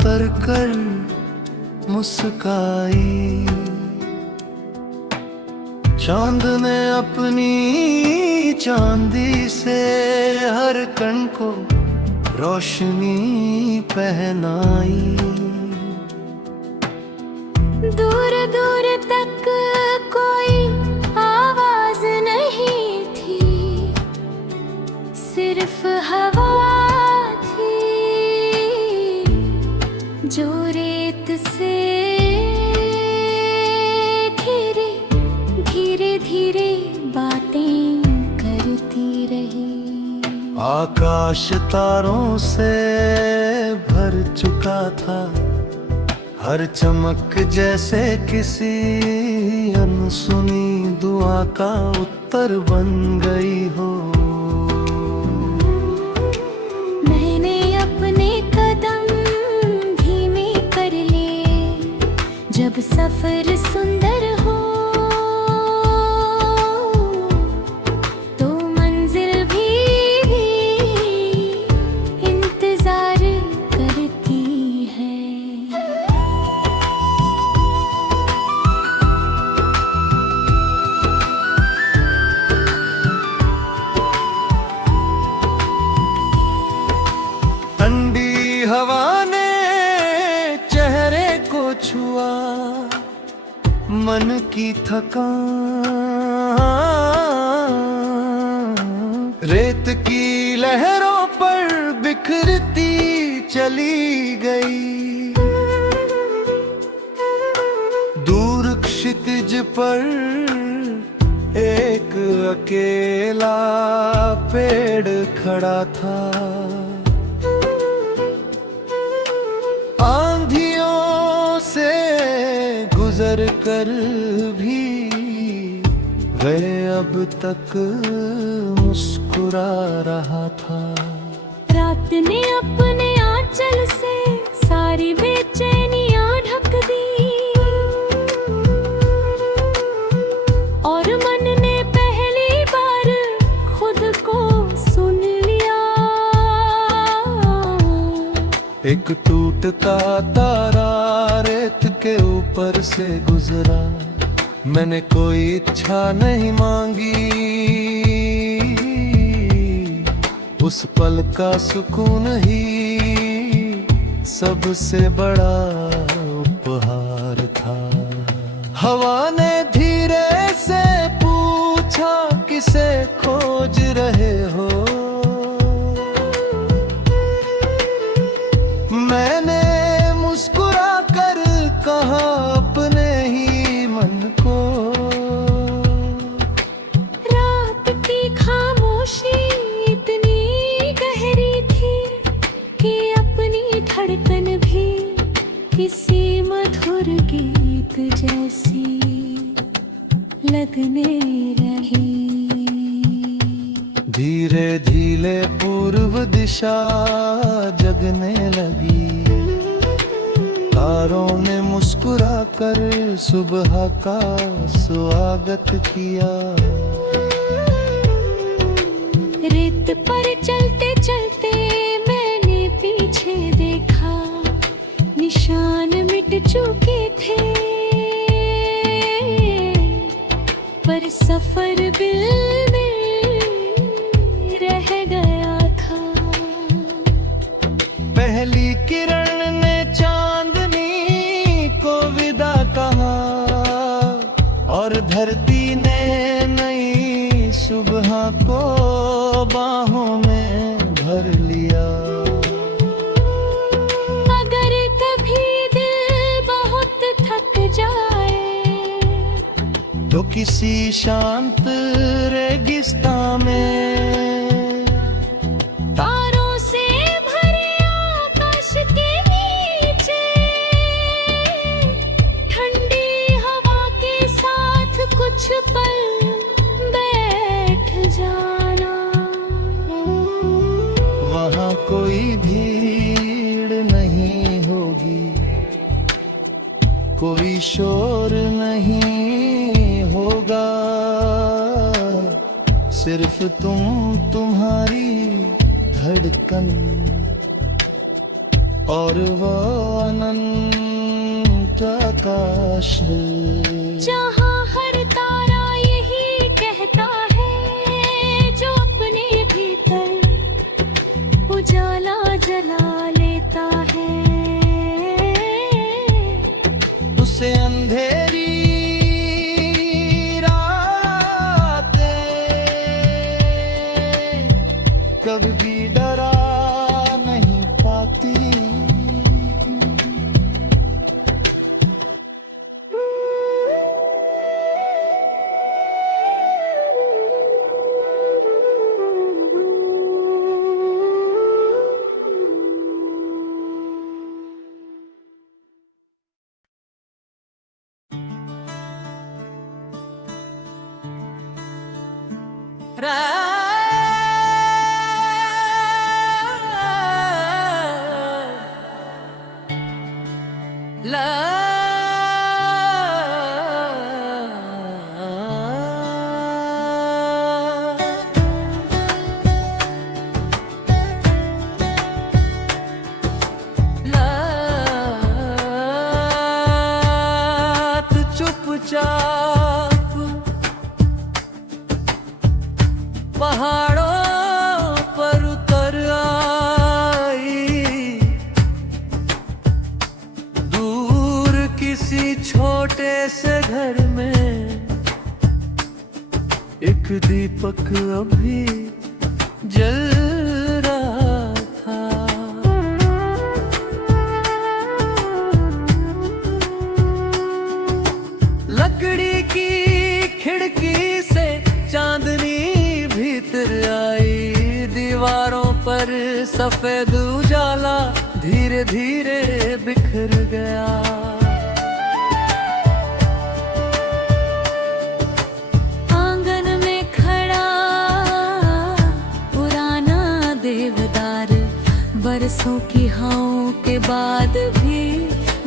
उतर कर मुस्काई। चांद ने अपनी चांदी से हर कण को रोशनी पहनाई। दूर दूर तक कोई आवाज नहीं थी, सिर्फ हवा थी जो रेत से धीरे धीरे धीरे बातें करती रही। आकाश तारों से भर चुका था, हर चमक जैसे किसी अनसुनी दुआ का उत्तर बन गई हो। मैंने अपने कदम धीमे कर लिए, जब सफर सुंदर हो तो मंजिल भी इंतजार करती है। ठंडी हवा ने चेहरे को छुआ, मन की थकान रेत की लहरों पर बिखरती चली गई। दूर क्षितिज पर एक अकेला पेड़ खड़ा था। आंधियों से गुजर कर भी वह अब तक मुस्कुरा रहा था। रात ने अपने आंचल से सारी बेचैनियां ढक दी, और मन ने पहली बार खुद को सुन लिया। एक टूटता तारा रेत के ऊपर से गुजरा, मैंने कोई इच्छा नहीं मांगी। उस पल का सुकून ही सबसे बड़ा उपहार था। हवा ने धीरे से पूछा, किसे खोज रहे हो? मैंने मुस्कुरा कर कहा, अपने ही मन को। रात की खामोशी इतनी गहरी थी कि अपनी धड़कन भी किसी मधुर गीत जैसी लगने रही। धीरे धीरे पूर्व दिशा जगने लगी। तारों ने मुस्कुरा कर सुबह का स्वागत किया। रेत पर चलते चलते मैंने पीछे देखा, निशान मिट चुके थे, पर सफर बिल्कुल रह गया था। पहली किरण ने चांदनी को विदा कहा, और धरती ने नई सुबह को बाहों में भर लिया। अगर कभी दिल बहुत थक जाए तो किसी शांत रेगिस्तान में तारों से भरे आकाश के नीचे ठंडी हवा के साथ कुछ पल बैठ जाना। वहाँ कोई भीड़ नहीं होगी, कोई शोर नहीं होगा, सिर्फ तुम, तुम्हारी धड़कन और वो अनंत आकाश जहाँ हर तारा यही कहता है, जो अपने भीतर उजाला जला लेता है, उसे अंधेरी रातें कभी भी डरा नहीं पाती। चुपचाप पहाड़ों पर उतर आई, दूर किसी छोटे से घर में एक दीपक अभी जल रहा था। लकड़ी की खिड़की से चांदनी भीतर आई, दीवारों पर सफेद उजाला धीरे धीरे बिखर गया। आंगन में खड़ा पुराना देवदार, बरसों की हवाओं के बाद भी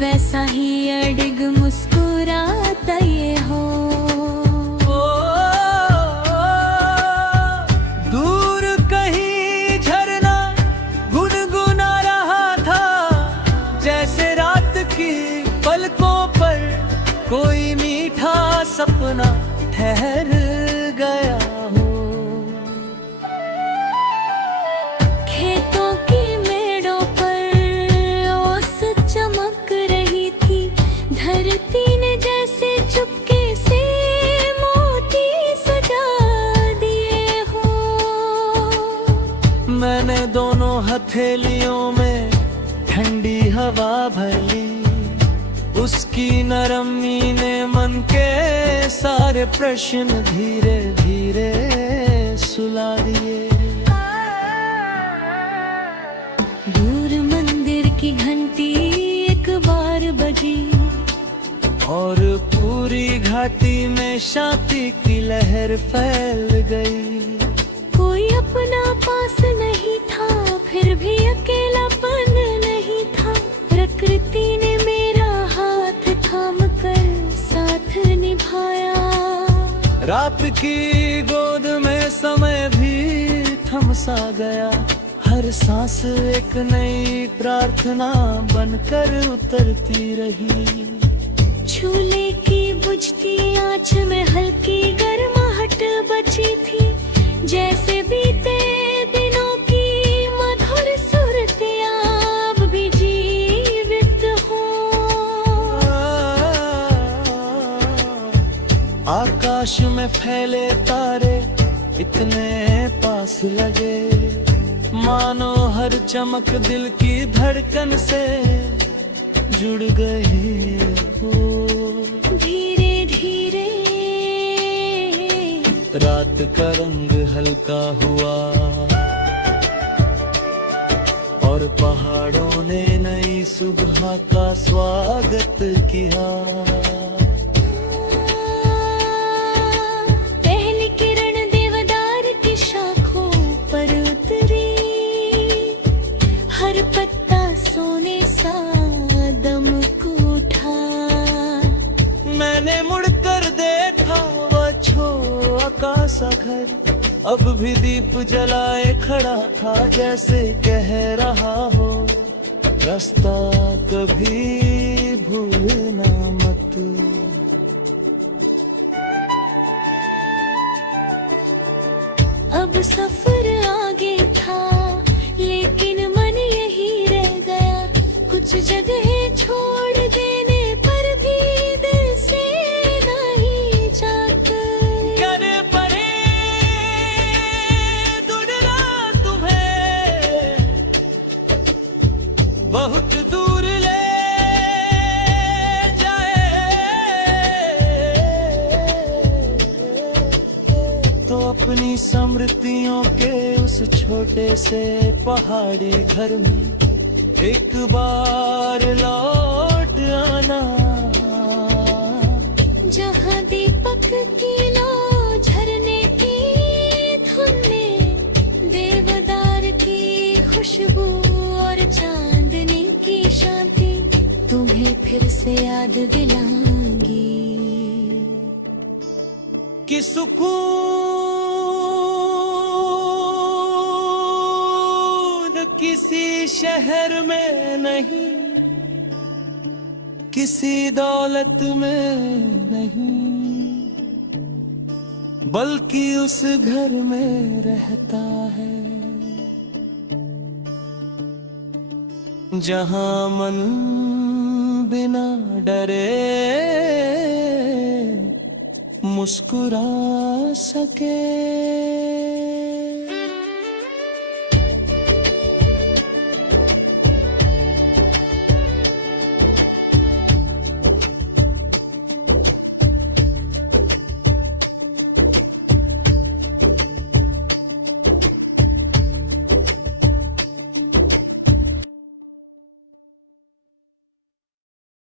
वैसा ही अडिग मुस्कुराता ये हो। दूर कहीं झरना गुनगुना रहा था, जैसे रात की पलकों पर कोई मीठा सपना ठहर गया हो। खेतों की मेड़ों पर ओस चमक रही थी, धरती ने जैसे चुपके से मोती सजा दिए हो। मैंने दोनों हथेलियों में ठंडी हवा भली, उसकी नरमी ने मन के सारे प्रश्न धीरे धीरे सुला दिए। दूर मंदिर की घंटी एक बार बजी, और पूरी घाटी में शांति की लहर फैल गई। कोई अपना पास नहीं था, फिर भी अकेलापन नहीं था। प्रकृति ने मेरा हाथ थाम कर साथ निभाया। रात की गोद में समय भी थम सा गया, हर सांस एक नई प्रार्थना बनकर उतरती रही। चूल्हे की बुझती आंच में हल्की गर्माहट बची थी, जैसे बीते दिनों की मधुर सुरतियां अब भी जीवित हो। आकाश में फैले तारे इतने पास लगे, मानो हर चमक दिल की धड़कन से जुड़ गए हो। धीरे धीरे रात का रंग हल्का हुआ, और पहाड़ों ने नई सुबह का स्वागत किया। पहली किरण देवदार की शाखों पर उतरी, हर पत्ता सोने सा दमक उठा। मैंने मुड़कर देखा वह छोटा सा घर, अब भी दीप जलाए खड़ा था, जैसे कह रहा हो रास्ता कभी भूलना मत। अब सफर आगे था लेकिन मन यही रह गया, कुछ जगह छोड़ देने पर भी दिल से नहीं जाता। कर पड़े दुनिया तुम्हें बहुत दूर ले जाए, तो अपनी स्मृतियों के उस छोटे से पहाड़ी घर में एक बार लौट आना, जहाँ दीपक की लो झरने की धुन में देवदार की खुशबू और चांदनी की शांति तुम्हें फिर से याद दिलाऊंगी कि सुकून किसी शहर में नहीं, किसी दौलत में नहीं, बल्कि उस घर में रहता है जहां मन बिना डरे मुस्कुरा सके।